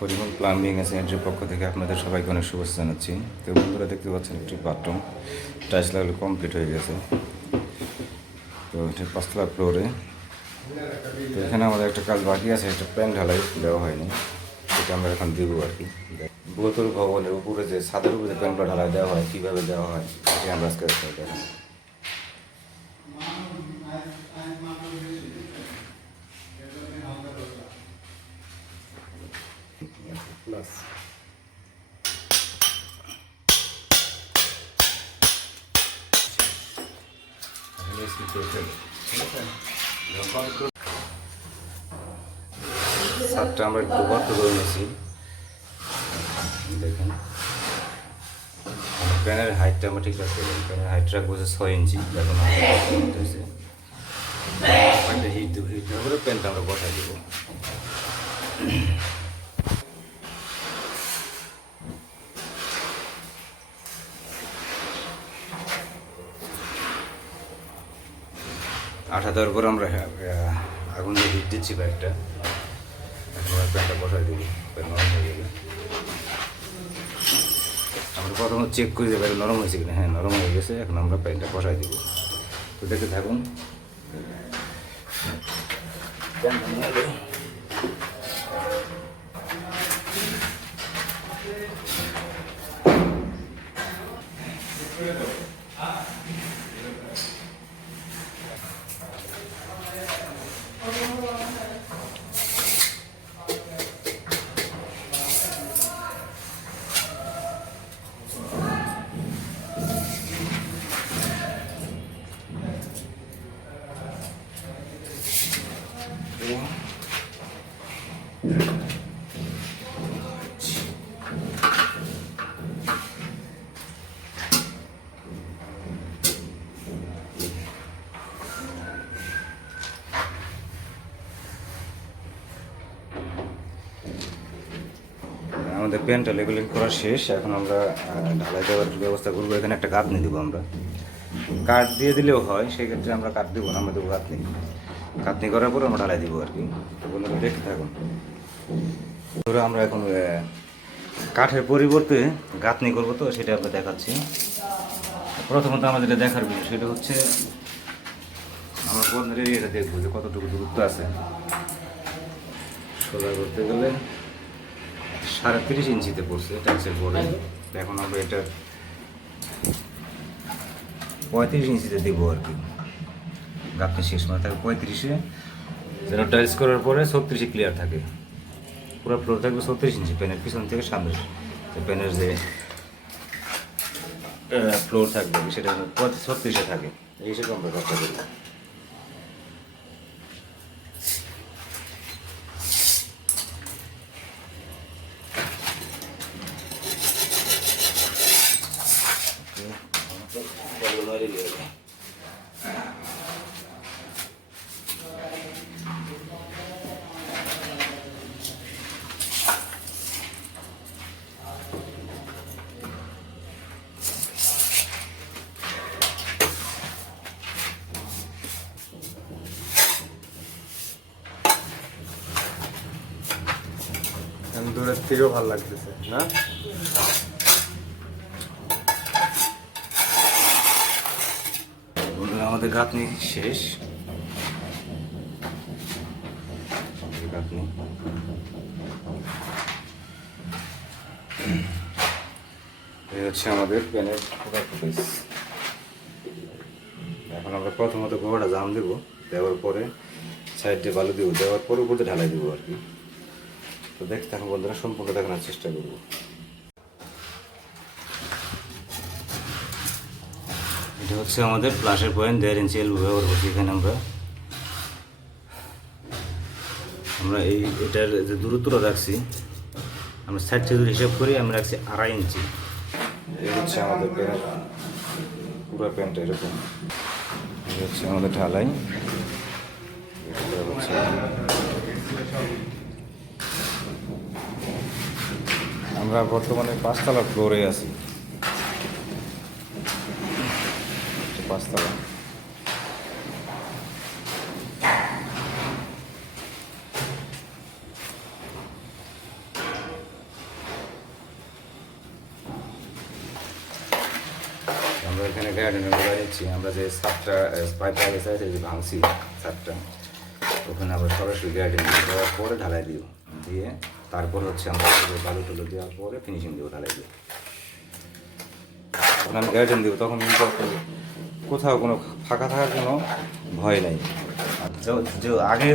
Parimal plumbing and স্যানিটারির পক্ষ থেকে আপনাদের সবাইকে অনেক শুভেচ্ছা জানাচ্ছি। তো বন্ধুরা, দেখতে পাচ্ছেন একটি বাথরুম টাইলস লাগানো কমপ্লিট হয়ে গেছে। তো এটা 5তলা ফ্লোরে। তো এখানে আমাদের একটা কাজ বাকি আছে, একটা প্যান ঢালাই দেওয়া হয়নি, সেটা আমরা এখন দিব আর কি। বহুতল ভবনের উপরে যে ছাদের উপরে প্যানটা ঢালাই দেওয়া হয়, কীভাবে দেওয়া হয় সেটা আমরা আজকে দেখেন। প্লাস ছাদটা আমরা একটু গর্ত করে নিয়েছি। দেখুন প্যানের হাইটটা আমরা ঠিক রাখতে পারি। প্যানের হাইট রাখবো 6 ইঞ্চি। দেখুন হয়েছে একটা হিট দেবো, হিট দেওয়ার পরে প্যানটা আমরা বসাই দেবো। আঠা দেওয়ার পর আমরা আগুন দিয়ে হিট দিচ্ছি প্যানটা। এখন আমরা প্যানটা বসাই দেবো। প্যান নরম হয়ে গেলে আমরা প্রথমে চেক করে দেবো নরম হয়েছে কিনা। হ্যাঁ, নরম হয়ে গেছে। এখন আমরা প্যানটা বসাই দেবো। তো দেখে থাকুন। আমাদের প্যানটা লেবেলিং করা শেষ। এখন আমরা ঢালাই দেওয়ার ব্যবস্থা করবো। এখানে একটা গাঁথনি দেবো আমরা। কাঠ দিয়ে দিলেও হয়, সেক্ষেত্রে আমরা কাঠ দেবো না, আমরা দেবো গাঁথনি। গাঁথনি করার পর আমরা ঢালাই দেবো আর কি। তো বন্ধুরা দেখতে থাকুন। ধরো আমরা এখন কাঠের পরিবর্তে গাঁথনি করবো, তো সেটা আমরা দেখাচ্ছি। প্রথমত আমাদের যেটা দেখার বিষয় সেটা হচ্ছে আমরা বন্ধের এরিয়াটা দেখবো যে কতটুকু দূরত্ব আছে। সোজা করতে গেলে ৩.৫ ইঞ্চিতে পড়ছে টাইলসের বোর্ডে। এখন আমরা এটা ৩৫ ইঞ্চিতে দেবো আর কি। গাঁথনি শেষ মানে থাকে ৩৫-এ, যেন টাইলস করার পরে ৩৬-এ ক্লিয়ার থাকে। পুরো ফ্লোর থাকবে ৩৬ ইঞ্চি প্যানের পিছন থেকে সামনে। প্যানের যে ফ্লোর থাকবে সেটা ৩৬-এ থাকে। এই হিসেবে আমরা কাজটা করি। দূরের থেকেও ভালো লাগতেছে না? আমাদের গাঁথনি শেষ। গাঁথনি এই হচ্ছে আমাদের প্যানের ফুটেজ। এখন আমরা প্রথমত গোড়াটা জাম দেবো, দেওয়ার পরে সাইড দিয়ে বালু দেবো, দেওয়ার পরে উপরে ঢালাই দেবো আর কি। তো দেখতে থাকুন বন্ধুরা, সম্পূর্ণ দেখানোর চেষ্টা করবো। এটা হচ্ছে আমাদের প্লাসের পয়েন্ট। ১.৫ ইঞ্চি এলবো ব্যবহার করছি এখানে আমরা এটার যে দূরত্বটা রাখছি, আমরা সাইড থেকে হিসাব করি আমরা রাখছি ২.৫ ইঞ্চি। এই হচ্ছে আমাদের প্যান্ট, পুরো প্যান্টটা এরকম। এই হচ্ছে আমাদের ঢালাই। আমরা বর্তমানে ৫তলা ফ্লোরে আছি। ৫তলা। এখানে গার্ডেনের গোড়া নিচ্ছি আমরা যে সাতটা পাইপ গেছে যে ভাঙছি সাতটা, ওখানে আবার সরাসরি গার্ডেন দেওয়ার পরে ঢালাই দিব, দিয়ে তারপর হচ্ছে আমরা বালু টুলু দেওয়ার পরে ফিনিশিং দেবো, ঢালাই দেবো। যখন আমি গার্ডেন দেবো তখন কিন্তু কোথাও কোনো ফাঁকা থাকার কোনো ভয় নাই। যে আগে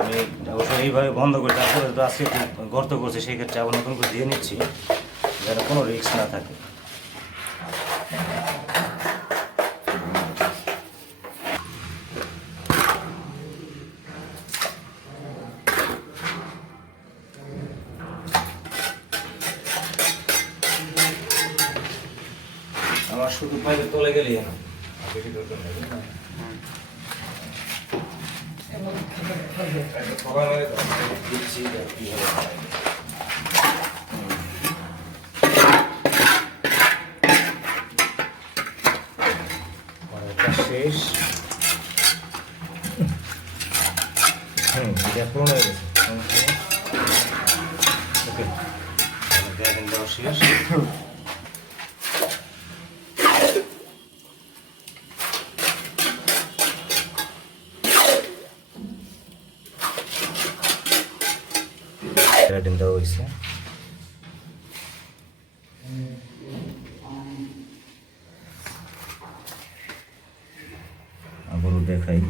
আমি অবশ্য এইভাবে বন্ধ করে তারপরে তো আজকে গর্ত করছে, সেই ক্ষেত্রে আবার নতুন করে দিয়ে নিচ্ছি যেন কোনো রিস্ক না থাকে। আমার শুধু পাইপের তলে গেলেই না, বেশি দরকার নেই। শেষ এটা পূর্ণ হয়ে গেছে। ওকে, গার্ডেন দেওয়া শেষ। গার্ডেন দেওয়া হয়েছে। আবারও দেখাই,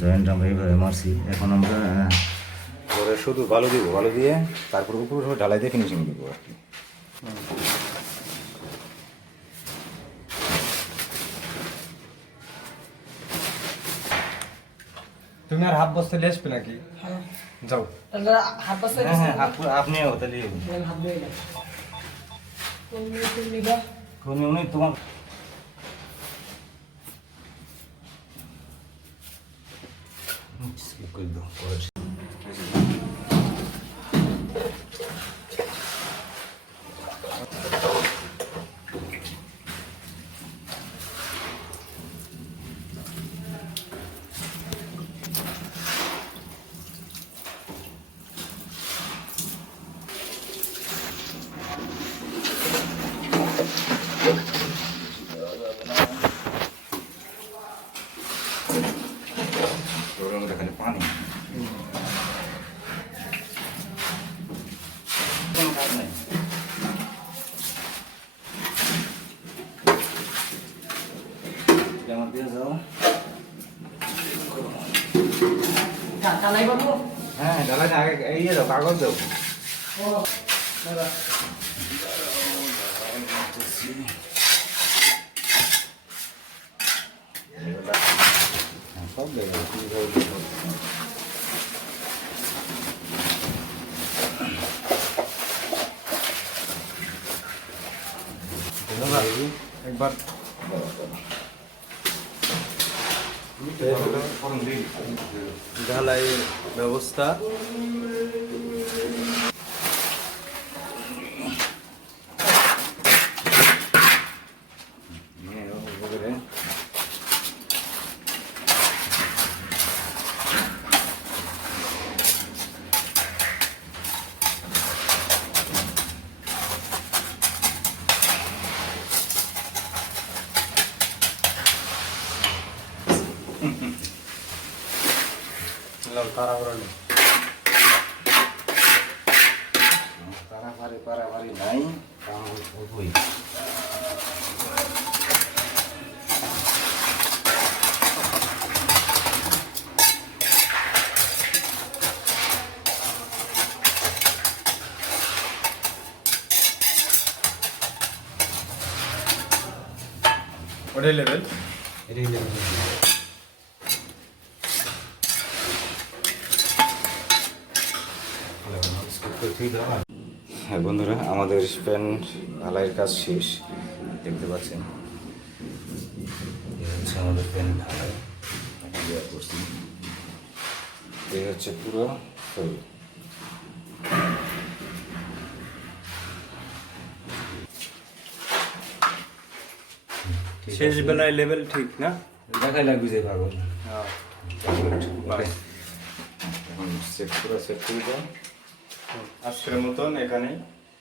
জয়েন্ট আমরা এইভাবে মারছি। এখন আমরা পরে শুধু বালু দিব, বালু দিয়ে তারপর উপরে ঢালাই দিয়ে ফিনিশিং দিব আর কি। তুমি আর হাফ বস্তা নিয়ে আসবে নাকি? যাও। হাফ বস্তা হ্যাঁ হ্যাঁ, আপনি তাহলে উনি তোমার করে দাও। এখানে পানি কোনো কাজ নাই। আমার দিয়ে যাও। ঢালাই করবো? হ্যাঁ ঢালাই না, আগে ইয়ে দাও, কাগজ দাও। সব দেবে একবার ঢালাই ব্যবস্থা তাড়াহুড়ো পারাপারি নাই, কাম হই। ওটাই লেভেল। এটাই লেভেল। হ্যাঁ বন্ধুরা, আমাদের প্যান ঢালাইয়ের কাজ শেষ, দেখতে পাচ্ছেন। এই হচ্ছে আমাদের প্যান ঢালাই করছি। এই হচ্ছে পুরো ছবি। শেষ বেলায় লেভেল ঠিক না? দেখাই লাগবে যে পাগল। হ্যাঁ। এখন সেট করে দাও। আজকের মতন এখানেই